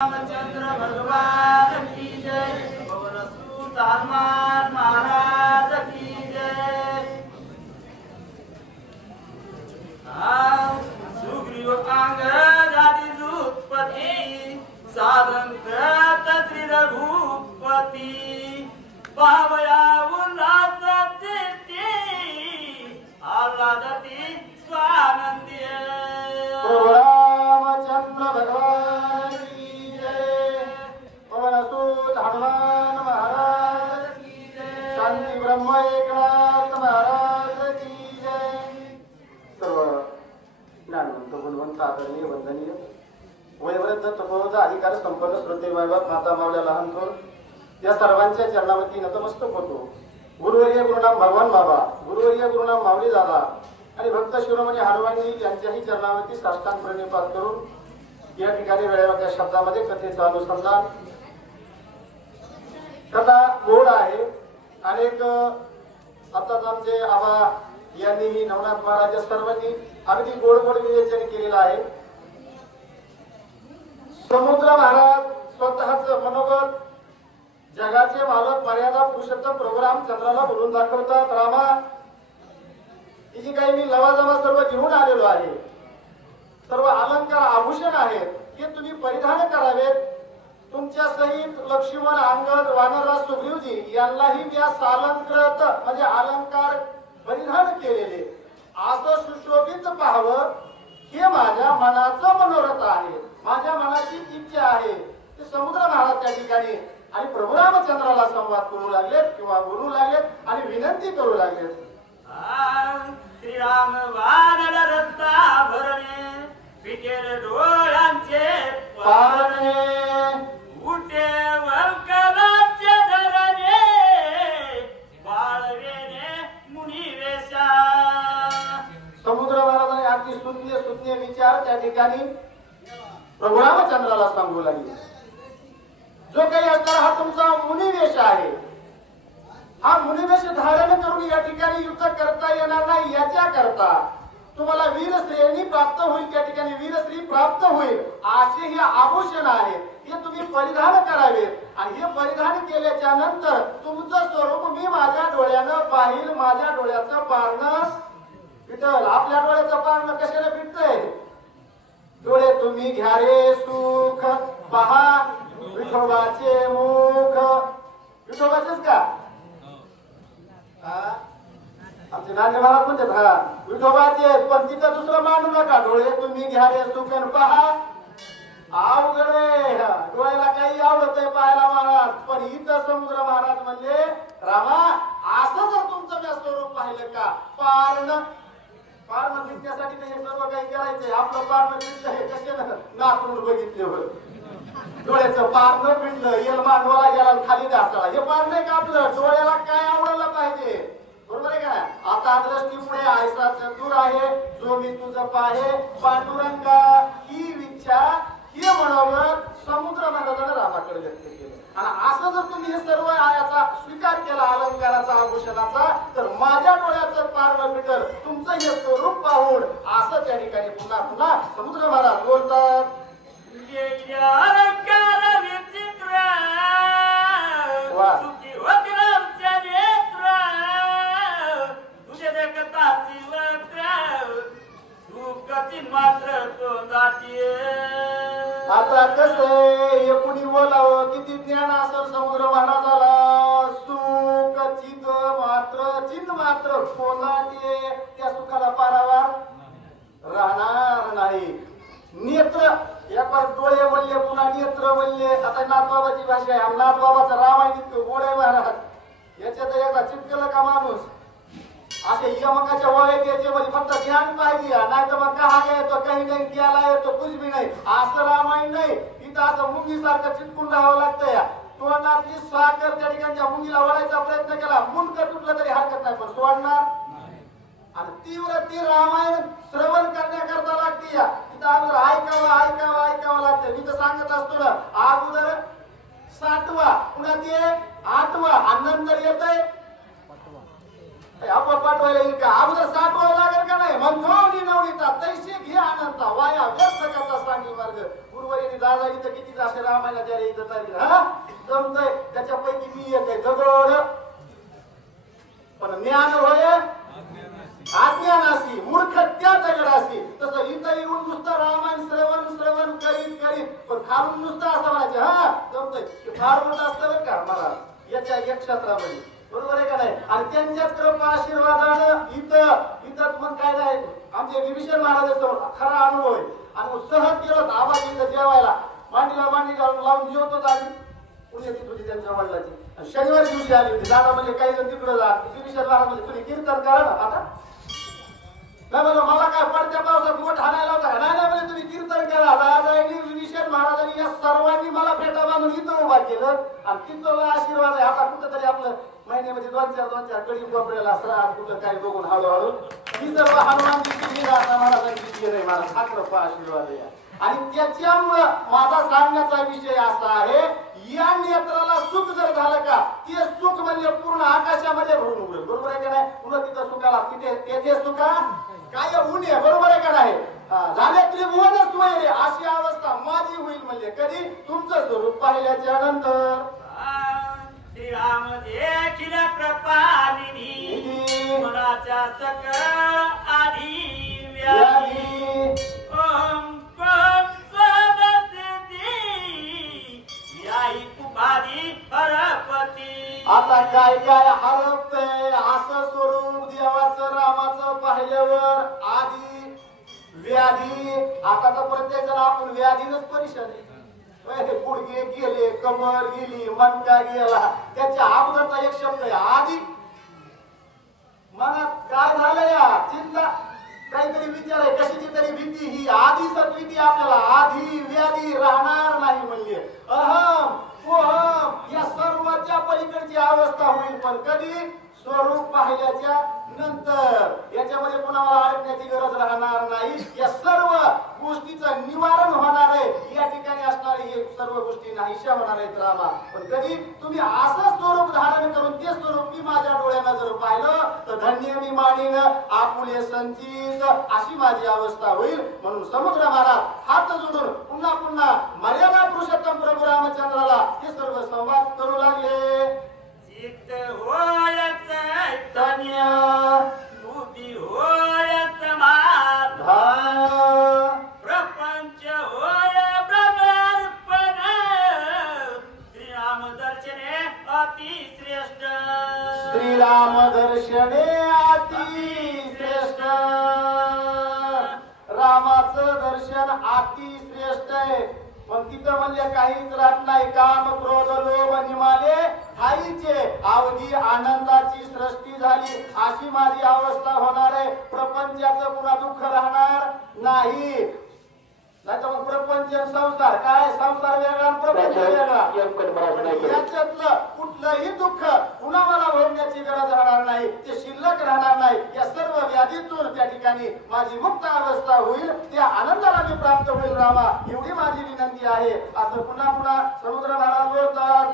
रामचंद्र भगवान की जय। पवन सुत हनुमान महाराज की जय। सुग्रीव अंगद आदि दूतपति साधन श्री रघुपति पावया उल्लास तीर्थी आह्लादती स्वानंदी। रामचंद्र भगवान की जय। पवन सुत हनुमान महाराज की जय। शांती ब्रह्म एकनाथ महाराज की जय। सर्व ज्ञानवंत गुणवंत आदरणीय वंदनीय वयोवृद्ध तपोवंत अधिकार संपन्न श्रोते मायबाप माता मावल्या लहान थोर या सर्वांच्या चरणावरती नतमस्तक होतो। गुरुवर्य गुरुनाम भगवान बाबा, गुरुवर्य गुरुनाम माऊली दादा आणि भक्त शिरोमणी हनुमानजी यांच्याही चरणावरती साष्टांग प्रणिपात करून या ठिकाणी वेळेवाच्या शब्दामध्ये कथेचं अनुसंधान। कथा गोड आहे। अनेक आताच आमचे आबा यांनीही नवनाथ महाराज सर्वांनी अगदी गोड गोड विवेचन केलेलं आहे। समुद्र महाराज स्वतःच मनोगत जगाचे मालक मर्यादा पुरुषोत्तम प्रोग्राम चंद्राला बोलून दाखवतात। रामा जी काही मी लवाजमा सर्व घेऊन आलेलो आहे, सर्व अलंकार आभूषण आहेत, हे तुम्ही परिधान करावेत। तुमच्या सहित लक्ष्मण अंगद वानरराज सुग्रीवजी यांनाही मी सालंकृत म्हणजे अलंकार परिधान केलेले असं सुशोभित पाहावं हे माझ्या मनाचं मनोरथ आहे, माझ्या मनाची इच्छा आहे। ते समुद्र महाराज त्या ठिकाणी आणि प्रभू रामचंद्राला संवाद करू लागलेत किंवा बोलू लागलेत आणि विनंती करू लागलेत। श्रीराम वानर रत्ता भरणे पिटेल डोळ्यांचे पारणे उठे वल्कलाचे धरणे बाळवेने मुनी वेशा। समुद्र महाराजांनी अगदी शून्य शून्य विचार त्या ठिकाणी प्रभू रामचंद्राला सांगू लागले। जो काही असणार हा तुमचा मुनिवेश आहे, हा मुनिवेश धारण करून या ठिकाणी युद्ध करता येणार नाही। याच्या करता तुम्हाला वीरश्रेणी प्राप्त होईल, त्या ठिकाणी वीरश्री प्राप्त होईल असे हे आभूषण आहे, हे तुम्ही परिधान करावेत। आणि हे परिधान केल्याच्या नंतर तुमचं स्वरूप मी माझ्या डोळ्यानं पाहिल, माझ्या डोळ्याचं पारणं फिटल। आपल्या डोळ्याचं पारणं कशाला फिटतंय? डोळे तुम्ही घ्या रे सुख पहा विठोबाचे मुख। विठोबाचेच का? आमचे नांदे महाराज म्हणतात हा विठोबाचे, पण तिथं दुसरं मानू नका। डोळे तुम्ही घ्या रे सुखन पहा अवघड डोळ्याला काही आवडतंय पाहायला महाराज, पण इथं समुद्र महाराज म्हणले रामा असं जर तुमचं मी स्वरूप पाहिलं का पारण पारण फिरण्यासाठी हे सर्व काही करायचंय। आपलं पारण फिरलं हे कशाला नातून बघितले डोळ्याचं पारणं फिरलं येल मांडवाला गेला खाली दासला हे पार नाही का आपलं डोळ्याला काय आवडलं पाहिजे, बरोबर आहे का? आता दृष्टीमुळे आयसा चतुर आहे जो मी तुझं पाहे पांडुरंगा ही इच्छा हे म्हणवत समुद्र महाराजाने रामाकडे व्यक्त केलं। आणि असं जर तुम्ही हे सर्व याचा स्वीकार केला अलंकाराचा आभूषणाचा तर माझ्या डोळ्याचं पारणं फिटर तुमचं हे स्वरूप पाहून असं त्या ठिकाणी पुन्हा पुन्हा समुद्र महाराज बोलतात। अलंकार विचित्र सुखी होती रामच्या नेत्र तुझे देखताची वक्र सुखती मात्र तोंडाटी। आता कसं कुणी बोलावं किती ज्ञान असेल समुद्र महाराजाला, सुख चित मात्र तोंडाटी त्या सुखाला पारावार राहणार नाही। नेत्र एक बार डोळे वल्ले पुन्हा नेत्र वल्ले। आता नाथबाबाची भाषा आहे, नाथबाबाचा रामायण इतकं गोड आहे महाराज, याच्यात एकदा चिटकलं का माणूस असे यमकाच्या वळेत याचे म्हणजे फक्त ज्ञान पाहिजे, नाही तर मग कहा येतो काही नाही केला येतो कुछ भी नाही असं रामायण नाही। इथं असं मुंगी सारखं चिटकून राहावं लागतं। या तोंडातली साखर त्या ठिकाणी मुंगीला वळायचा प्रयत्न केला, मुंडकं तुटलं तरी हरकत नाही पण सोडणार। आणि तीव्र ती रामायण श्रवण करण्याकरता लागते। या तिथं अगोदर ऐकावं लागतं। मी तर सांगत असतो ना अगोदर 7वा पुन्हा ते 8वा आणि नंतर येतंय आपण पाठवायला येईल का? अगोदर 7वा लागेल का नाही? मग नवनीता तैसे घे अनंता वाया व्यर्थ करता सांगी मार्ग गुरु बरोबर आहे दादानी तर किती असे रामायणाच्या इथं तारीख हा जमतंय त्याच्यापैकी मी एक आहे दगड पण ज्ञान होय अज्ञानासी मूर्ख त्या दगडासी तसं इथं येऊन नुसतं रामायण श्रवण श्रवण करीत करीत पण खालून नुसतं असं म्हणायचं हा जमतंय फार मोठं असतं बरं का मला याच्या एक क्षेत्रामध्ये बरोबर आहे का नाही आणि त्यांच्याच कृपा आशीर्वादानं इथं मग काय नाही आमचे विभीषण महाराजांचा खरा अनुभव आहे आणि मग सहज गेलो आवाज इथं जेवायला मांडी घालून लावून जेवतो आम्ही पुण्यतिथी होती त्यांच्या वडिलाची शनिवारी दिवशी आली होती दादा म्हणजे काही जण तिकडे जा विभीषण महाराज म्हणजे तुम्ही कीर्तन करा ना आता नाही म्हणलं मला काय पडत्या पावसात मोठ हाणायला होता का नाही म्हणजे तुम्ही कीर्तन करा दादानी विभीषण महाराजांनी या सर्वांनी मला फेटा बांधून इथं उभा केलं आणि तिथं आशीर्वाद आहे आता कुठंतरी आपलं महिन्यामध्ये दोन चार कडी कोपऱ्याला श्राद्ध कुठं काय बघून हळूहळू ही सर्व हनुमानजी महाराजांची नाही मला हा कृपा आशीर्वाद आहे आणि त्याच्यामुळं माझा सांगण्याचा विषय असा आहे या नेत्राला सुख जर झालं का ते सुख म्हणजे पूर्ण आकाशामध्ये भरून उघडेल बरोबर आहे का नाही पुन्हा तिथं सुखाला तेथे सुखा काय ऊन आहे बरोबर आहे का नाही झाले त्रिभुवनच वैरे अशी अवस्था माझी होईल म्हणजे कधी तुमचं स्वरूप पाहिल्याच्या नंतर श्रीराम देखील कृपानिधी मनाच्या सकळ आधी व्याधी ओम कोम स्वगती याई उपाधी हरपती आता काय काय हरपतंय असं स्वरूप देवाचं रामाचं पाहिल्यावर आधी व्याधी आता तर प्रत्येक जण आपण व्याधीनच परेशान आहे गुडघे गेले कमर गेली मनका गेला त्याच्या अगोदरचा एक शब्द आहे आधी मनात काय झालं या चिंता काहीतरी विचार आहे कशाची तरी भीती ही आधी सद्भीती आपल्याला आधी व्याधी राहणार नाही म्हणजे अहम ओहम या सर्वांच्या पलीकडची अवस्था होईल पण कधी स्वरूप पाहिल्याच्या नंतर याच्यामध्ये पुन्हा अडकण्याची गरज राहणार नाही या सर्व गोष्टीचं निवारण होणार आहे या ठिकाणी असणारे हे सर्व गोष्टी नाहीशा होणार आहेत रामा पण कधी तुम्ही असं स्वरूप धारण करून ते स्वरूप मी माझ्या डोळ्यानं जर पाहिलं तर धन्य मी मानीन आपुले संचित अशी माझी अवस्था होईल म्हणून समुद्र महाराज हात जोडून पुन्हा पुन्हा मर्यादा पुरुषोत्तम प्रभू रामचंद्राला हे सर्व संवाद करू लागले चित्त होय चैतन्य बुद्धी होय समाधान प्रपंच होय ब्रह्मार्पण श्रीराम दर्शने अतिश्रेष्ठ श्रीराम दर्शने अतिश्रेष्ठ रामाचं दर्शन अतिश्रेष्ठ आहे मग तिथं म्हणजे काहीच राहत नाही काम क्रोध लोभ निमाले ठाईचे अवधी आनंदाची सृष्टी झाली अशी माझी अवस्था होणार आहे प्रपंचाचं पुन्हा दुःख राहणार नाही नाही तर मग प्रपंच संसार काय संसार वेगळा प्रपंच वेगळा याच्यातलं कुठलंही दुःख पुन्हा मला भोगण्याची गरज राहणार नाही ते शिल्लक राहणार नाही या सर्व व्याधीतून त्या ठिकाणी माझी मुक्त अवस्था होईल त्या आनंदाला मी प्राप्त होईल रामा एवढी माझी विनंती आहे असं पुन्हा पुन्हा समुद्र महाराज बोलतात